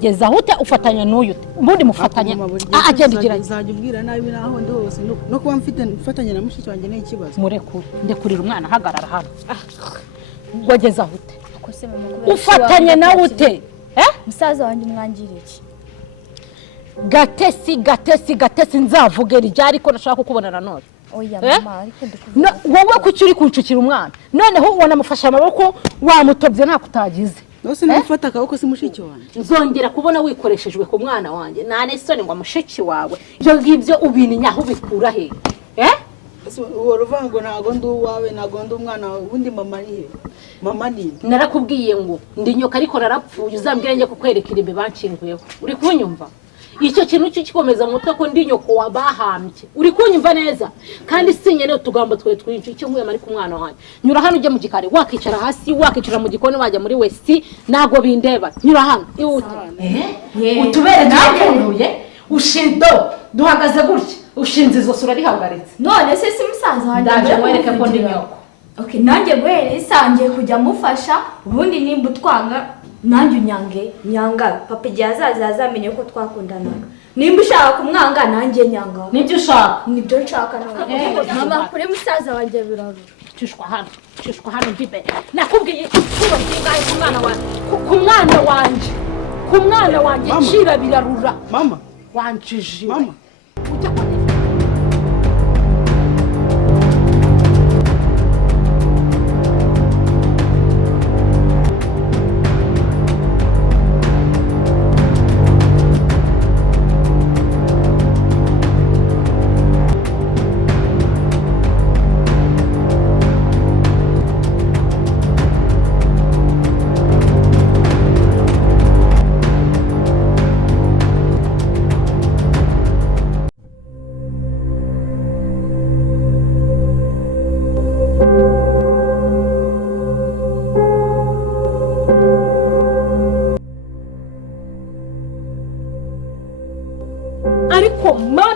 geza hute ufatanya n'uyu ubundi mufatanya agenda igira izajya ubwira nabi naho ndi hose no kuba mfatanya na mushiki wanjye n'iki murekure ndekurira umwana hagarara hano wageza hute ufatanya nawe ute musaza wanjye mwangiriye gatesi nzavuge rijya ariko nashaka kukubonana none oya mama ariko ndikuvuga wowe kuki uri kunshukira umwana noneho ubona mufasha amaboko wamutobye nta kutagize nose nafata akaboko si mushiki wanjye nzongera kubona wikoreshejwe ku mwana wanjye nane soni ngo mushiki wawe ibyo ngibyo ubininyaho bikura he uwo ruvango ntago ndi uwawe ntago ndi umwana wawe ubundi mama ari he mama ni narakubwiye ngo ndi nyoka ariko narapfuye uzambwire njye kukwereka irimbe banshinguyeho uri kunyumva icyo kintu kikomeza mu mutwe ko ndi nyoko wabahambye uri kunyumva neza kandi sinyene utugamba twe twinshi icyo nkuye mari ku mwana wanjye nyura hano ujye mu gikari wakicara hasi wakicara mu gikoni wajya muri wesi nago bindeba nyura hano iwute utubere nakuruye ushindo duhagaze gutya ushinze izo sura rihagaritse none se si musaza wanjye ndaje mwereke ko ndi nyoko okay nanjye guhere isangiye kujya mufasha ubundi nimba utwanga nanjye nyanga papa igihe azaza azamenye ko twakundanaga nimba ushaka kumwanga nanjye nyanga nibyo ushaka nibyo nshaka none mama kuri musaza wanjye birarura cishwa hano mbibe nakubwiye ikuro kingaye ku mwana wanjye cira birarura mama wanjije mama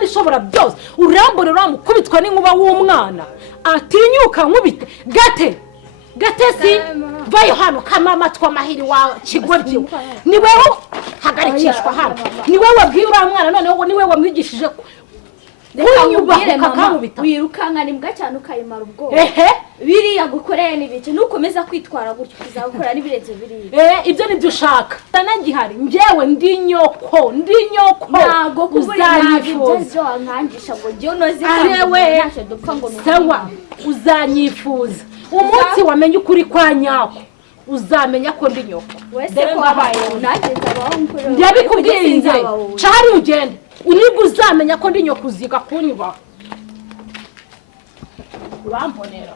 ishobora byose urambona uramukubitwa n'inkuba w'umwana atinyuka nkubite gatesi vayo hano kamama twamahiri wa kigoryi ni wewe hagarikishwa hano ni wewe wabwiye uriya mwana noneho ni wewe wamwigishije kunyubahira mama wirukanka ni mbwa cyane ukayimara ubwoba biriya gukoreye n'ibiki nukomeza kwitwara gutyo kuzakora n'ibirenze biriya ibyo nibyo ushaka tanagihari njyewe ndi nyoko nago uzanyifuza wankangisha ngo njye unoze ntacyo dupfa ngo sawa uzanyifuza umunsi wamenye ukuri kwa nyako uzamenya ko ndi nyoko wese ko wabaye unageza abaho nkuru ndabikubwirinze cari ugende unibwo uzamenya ko ndi nyoko uziga kunyubaho urambonera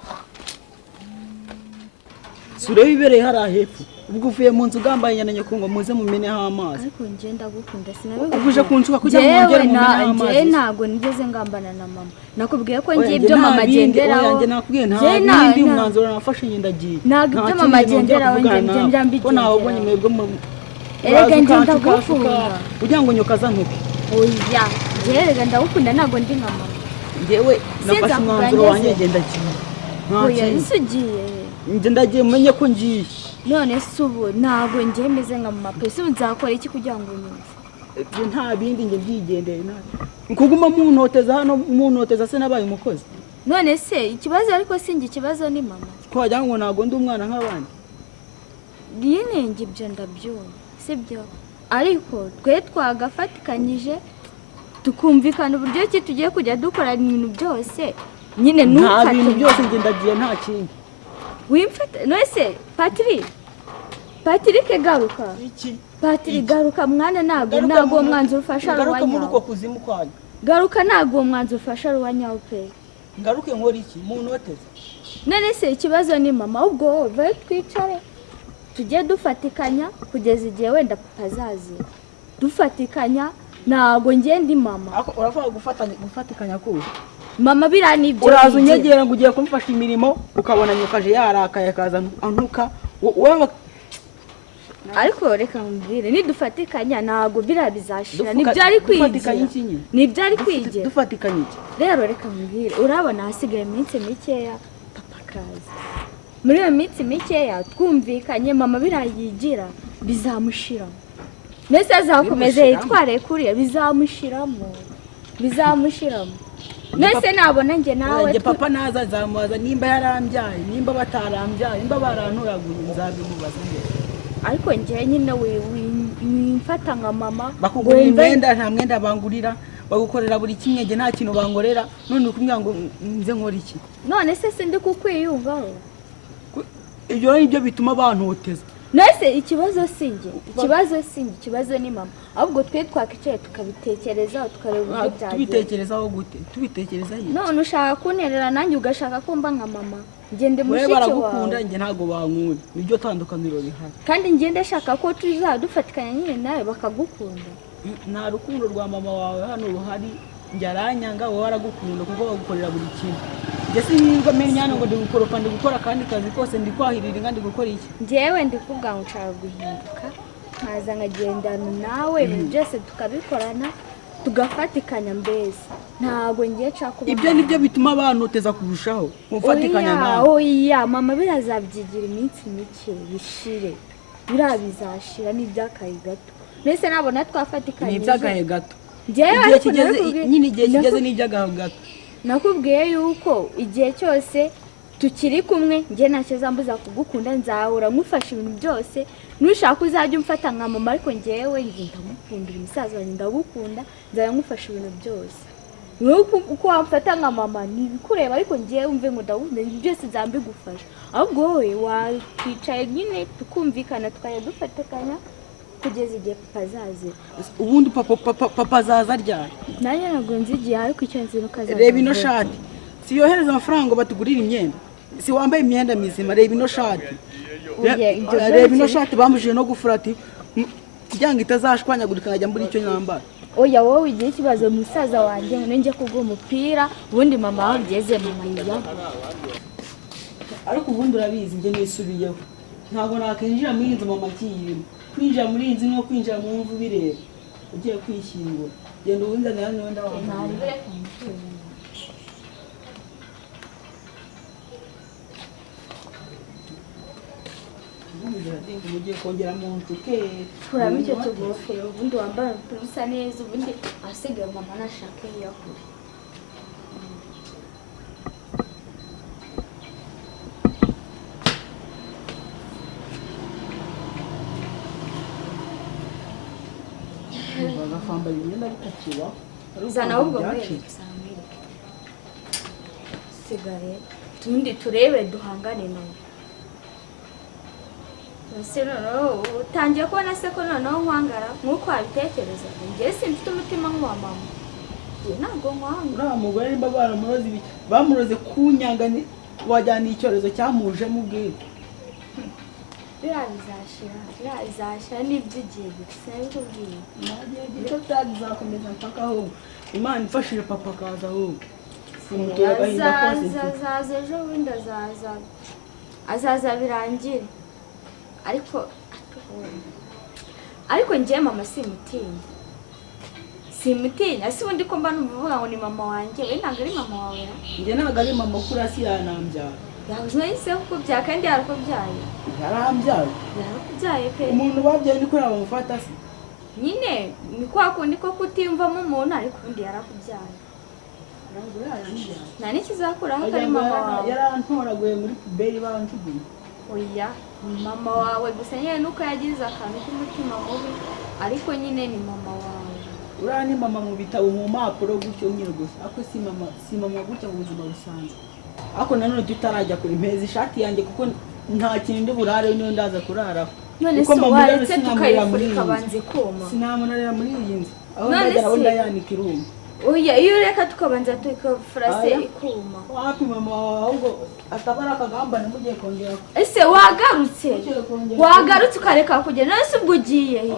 sure bibereye hari hepfo ubwo uvuye mu nzu ugambaye nyana nyoko ngo muze mumeneho amazi ariko nje ndagukunda sinabe uje kunshuka kujya mu ngero mumeneho amazi ntago nigeze ngambana na mama nakubwiye ko ngiye ibyo mama agenderaho yanjye nakubwiye nta bindi umwanzuro nafashe nyindagiye ntago ibyo mama agenderaho ngiye njambije ko nawe ubonye mwebwe mu erega nje ndagukunda kugira ngo nyoka zantuke oya ngerega ndagukunda ntago ndi nka mama ngewe nafashe umwanzuro wanjye ngenda giye oya isugiye nje ndagiye mumenye ko ngiye none subu ntago ngiye meze nka mama pese nzakora iki kugira ngo nyumve nta bindi nge byigendeye nawe kuguma muntoteza hano muntoteza se nabaye umukozi none se ikibazo ariko singi ikibazo ni mama twajya ngo nago ndi umwana nk'abandi yinenge ibyo ndabyumva sibyo ariko twe twagafatikanyije tukumvikana uburyo ki tugiye kujya dukora ibintu byose nyine nta bintu byose nge ndagiye nta kindi wimfata none se Patrick garuka iki Patrick garuka mwana nago mwanzuro ufasha garuka muri uko kuzimu kwanyu garuka nago mwanzuro ufasha ruwanyaho pe ngaruke nkora iki muntoteza none se ikibazo ni mama ubwo vaye twicare tujye dufatikanya kugeza igihe wenda papa azazira dufatikanya nago ngiye ndi mama uravuga gufatikanya kuwe mama birani ibyo uraza unyegera ngo ugiye kumfasha imirimo ukabona nyokaje yarakaye akaza antuka wewe ariko reka mbwire nidufatikanya nago bizashira nibyari kwigira nibyari kwigira dufatikanye iki rero reka mbwire urabona hasigaye iminsi mikeya papa kaza muri iyo minsi mikeya twumvikanye mama birayigira bizamushira mbese azakomeza yitware kuriya bizamushiramo mbese nabona njye nawe njye papa naza azamubaza nimba yarambyaye nimba batarambyaye nimba baranturaguye nzabimubaza njye ariko njye nyine wimfata nka mama bakugurira imyenda nta mwenda bangurira bagukorera buri kimwe njye nta kintu bangorera none ukumwira ngo nze nkora iki none se sindi kukwiyumvaho ibyo nibyo bituma bantoteza nese ikibazo ikibazo ni mama ahubwo twe twakicaye tukabitekerezaho tukareba uburyo byagiye tubitekerezaho gute tubitekerezaho none ushaka kunterera nanjye ugashaka ko mba nka mama ngende mushiki wawe wawe baragukunda njye ntabwo bankunda nibyo tandukaniro rihari kandi ngende shaka ko tuzadufatikanya nyine nawe bakagukunda nta rukundo rwa mama wawe hano ruhari njye aranyanga wowe aragukunda kuko bagukorera buri kimwe njye sinirwa menya hano ngo ndigukoropa ndigukora akandi kazi kose ndikwahirira inka ndigukora iki njyewe ndikuvuga ngo nshaka guhinduka nkaza nkagendana nawe ibintu byose tukabikorana tugafatikanya mbese ntabwo ngiye nshaka kuba ibyo nibyo bituma bantoteza kurushaho mufatikanya nawe oya mama birazabyigira iminsi mike bishire biriya bizashira n'ibyakaye gato mbese nabona twafatikanyije n'ibyagahe gato igihe kigeze n'ibyagahe gato nakubwiye yuko igihe cyose tukiri kumwe njye ntacyo zambuza kugukunda nzahora nkufasha ibintu byose nushaka uzajya umfata nka mama ariko njyewe ndamukundira umusaza wanjye ndagukunda nzajya nkufasha ibintu byose uko wamfata nka mama ntibikureba ariko njyewe umve ngo ndagukunda ibintu byose nzambigufasha ahubwo wowe wakwicaye nyine tukumvikana tukajya dufatikanya kugeza igihe papa azazira ubundi papa azaza ryari nanjye ntabwo nzi igihe ariko icyo nzi nuko azaza reba ino shati si yohereza amafaranga ngo batugurire imyenda si wambaye imyenda mizima reba ino shati reba ino shati bamujije no gufura ati kugira ngo itazashwanyagurika nkajya mbura icyo nambara oya wowe igihe kibazo musaza wanjye ngo njye kugura umupira ubundi mama aho ugeze mama yiyaho ariko ubundi urabizi njye nisubiyeho ntabwo nakwinjira muri iyi nzu mama akiyirimo kwinjira muri iyi nzu no kwinjira mu mvu bireba ugiye kwishyingura genda uwinzanira hano wenda wambaye ugiye kongera mu nzu kuramo icyo tugofero ubundi wambaye umupira usa neza ubundi ahasigaye mama nashaka yiyakure bagafambara imyenda bitakibaho zana ahubwo mwereke sigare tundi turebe duhangane nawe ese noneho utangiye kubona se ko noneho nkwangara nk'uko wabitekereza njye simfite umutima nk'uwa mama ntabwo nkwanga uriya mugore nimba baramuroze ibiki bamuroze kunyanga wajyana icyorezo cyamujemo ubwite biriya bizashira n'iby'igihe gusa nabikubwiye nagiye gito byazakomeza mpaka ahubwo imana ifashije papa akaza ahubwo azaza ejo bundi azaza birangire ariko njye mama simutinya si ubundi ko mba numva ngo ni mama wanjye we ntabwo ari mama wawe njye ntabwo ari mama kuri hasi yanambyara yahise kukubyaye kandi yarakubyaye yarakubyaye pe umuntu babyaye niko yabamufata se nyine ni kwa kundi ko kutimvamo umuntu ariko ubundi yarakubyaye nta n'ikizakuraho ko ari mama wawe yarantoraguye muri puberi banjuguye oya mama wawe gusa nyine nuko yagize akantu k'umutima mubi ariko nyine ni mama wawe uriya ni mama mu bitabo mu mpapuro gutyo nyine gusa ariko si mama gutya mu buzima busanzwe ariko nanone tutarajya kure mpeza ishati yanjye kuko nta kintu ndi burare niyo ndaza kuraraho none se waretse tukayifurika banze kuma sinamunarira muri iyi nzu aho ndagera aho ndayanika iruma oya iyo ureka tukabanza tukafura se ikuma wapi mama wawe ahubwo atabara akagambane mugiye kongera ese wagarutse ukareka kugenda none se ubwo ugiye he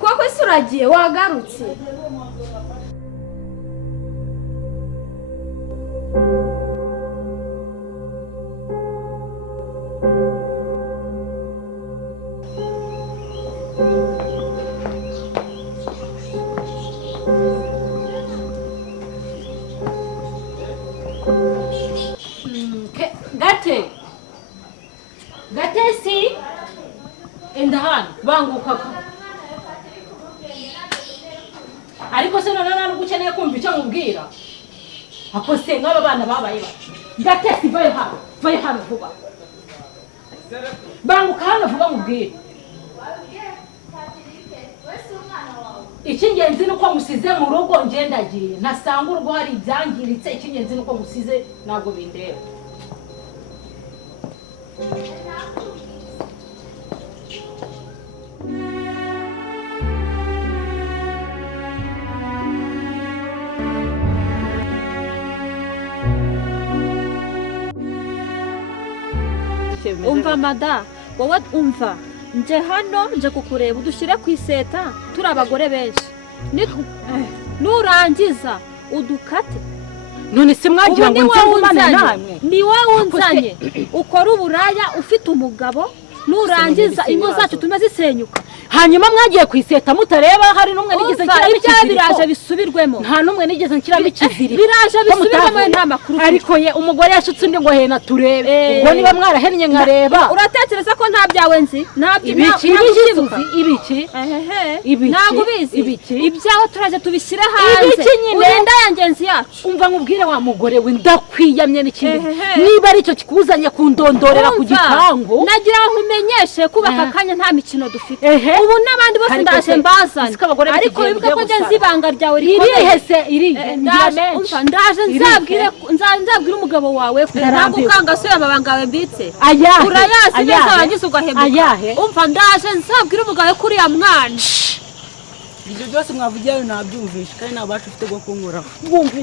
koko se uragiye wagarutse Gatesi in the hand banguka ariko se none ntabwo ukeneye kumva icyo mubwira ako se nk'aba bana babaye bacu ndatesi vayo hano vuba banguka hano vuba mubwire icy'ingenzi ni uko musize mu rugo ngendagiye ntasanga urugo hari ibyangiritse icy'ingenzi ni uko musize ntabwo bindeba umva mada wowe umva nje hano nje kukureba udushyire ku iseta turi abagore benshi nurangiza udukate none se mwagira ngo nzengumane namwe ni wowe unzanye ukora uburaya ufite umugabo nurangiza ingo zacu tume zisenyuka hanyuma mwagiye ku iseta mutareba hari n'umwe nigeze nshyiramo ikiziriko biraje bisubirwemo nta n'umwe nigeze nshyiramo ikiziriko biraje bisubirwemo nta makuru ariko ye umugore yashutse undi ngo hena turebe ubwo niba mwarahennye nkareba uratekereza ko nta byawe nzi ibiki ntabwo ubizi ibyawe turaje tubishyire hanze urinda ya ngenzi yacu umva nkubwire wa mugore we ndakwiyamye n'ikindi niba ari cyo kikuzanye kundondorera ku gipangu nagira ngo umenyeshe kubaka akanya nta mikino dufite ubu n'abandi bose ndaje mbazana ariko wibuke ko ngenzi ibanga ryawe rikomeye ndaje nzabwire umugabo wawe ntabwo ukangasuye amabanga yawe mbitse urayazi neza warangiza ugahemuka umva ndaje nzabwire umugabo we kuriya mwana ibyo byose mwavugira nabyumvishe kandi nta bacu ufite bwo kunkoraho bumve